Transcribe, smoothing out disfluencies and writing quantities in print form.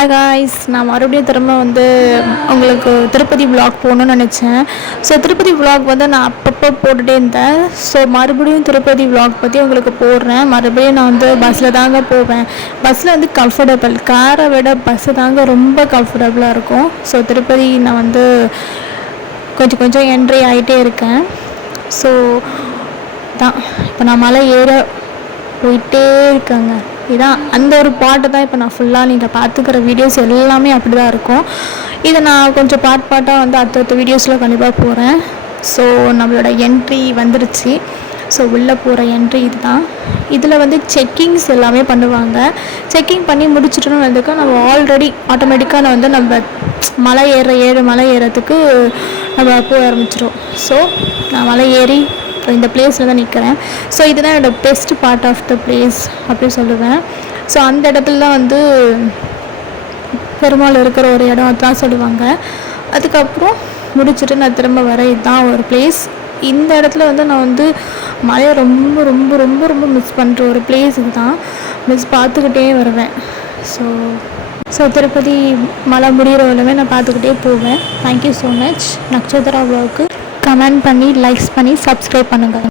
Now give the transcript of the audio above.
Hi guys, நான் மறுபடியும் திரும்ப உங்களுக்கு திருப்பதி விலாக் போகணுன்னு நினச்சேன். ஸோ திருப்பதி விலாக் நான் அப்பப்போ போட்டுகிட்டே இருந்தேன். ஸோ மறுபடியும் திருப்பதி விலாக் பற்றி உங்களுக்கு போடுறேன். மறுபடியும் நான் பஸ்ஸில் தாங்க போவேன். பஸ்ஸில் கம்ஃபர்டபுள், காரை விட பஸ்ஸு தாங்க ரொம்ப கம்ஃபர்டபுளாக இருக்கும். ஸோ திருப்பதி நான் கொஞ்சம் கொஞ்சம் என்ட்ரி ஆகிட்டே இருக்கேன். ஸோ தான் இப்போ நான் மலை ஏற போயிட்டே இருக்கேங்க. இதான் அந்த ஒரு பாட்டு தான் இப்போ நான் ஃபுல்லாக நீங்கள் பார்த்துக்கிற வீடியோஸ் எல்லாமே அப்படி தான் இருக்கும். இதை நான் கொஞ்சம் பாட்டாக அடுத்தடுத்த வீடியோஸில் கண்டிப்பாக போகிறேன். ஸோ நம்மளோட என்ட்ரி வந்துருச்சு. ஸோ உள்ளே போகிற என்ட்ரி இது தான். இதில் செக்கிங்ஸ் எல்லாமே பண்ணுவாங்க. செக்கிங் பண்ணி முடிச்சிட்டோன்னு நம்ம ஆல்ரெடி ஆட்டோமேட்டிக்காக நம்ம மலை ஏறத்துக்கு நம்ம போக ஆரம்பிச்சிடும். ஸோ நான் மலை ஏறி இந்த பிளேஸில் தான் நிற்கிறேன். ஸோ இதுதான் என்னோடய best part of the place அப்படின்னு சொல்லுவேன். ஸோ அந்த இடத்துல தான் பெருமாள் இருக்கிற ஒரு இடம் தான் சொல்லுவாங்க. அதுக்கப்புறம் முடிச்சுட்டு நான் திரும்ப வரேன். இதுதான் ஒரு பிளேஸ். இந்த இடத்துல நான் மழையை ரொம்ப ரொம்ப ரொம்ப ரொம்ப மிஸ் பண்ணுற ஒரு பிளேஸ் இது தான். பார்த்துக்கிட்டே வருவேன். ஸோ திருப்பதி மழை முடிகிற வரலுமே நான் பார்த்துக்கிட்டே போவேன். Thank you so much. Natchathira vlog comment பண்ணி, லைக்ஸ் பண்ணி, சப்ஸ்கிரைப் பண்ணுங்கள்.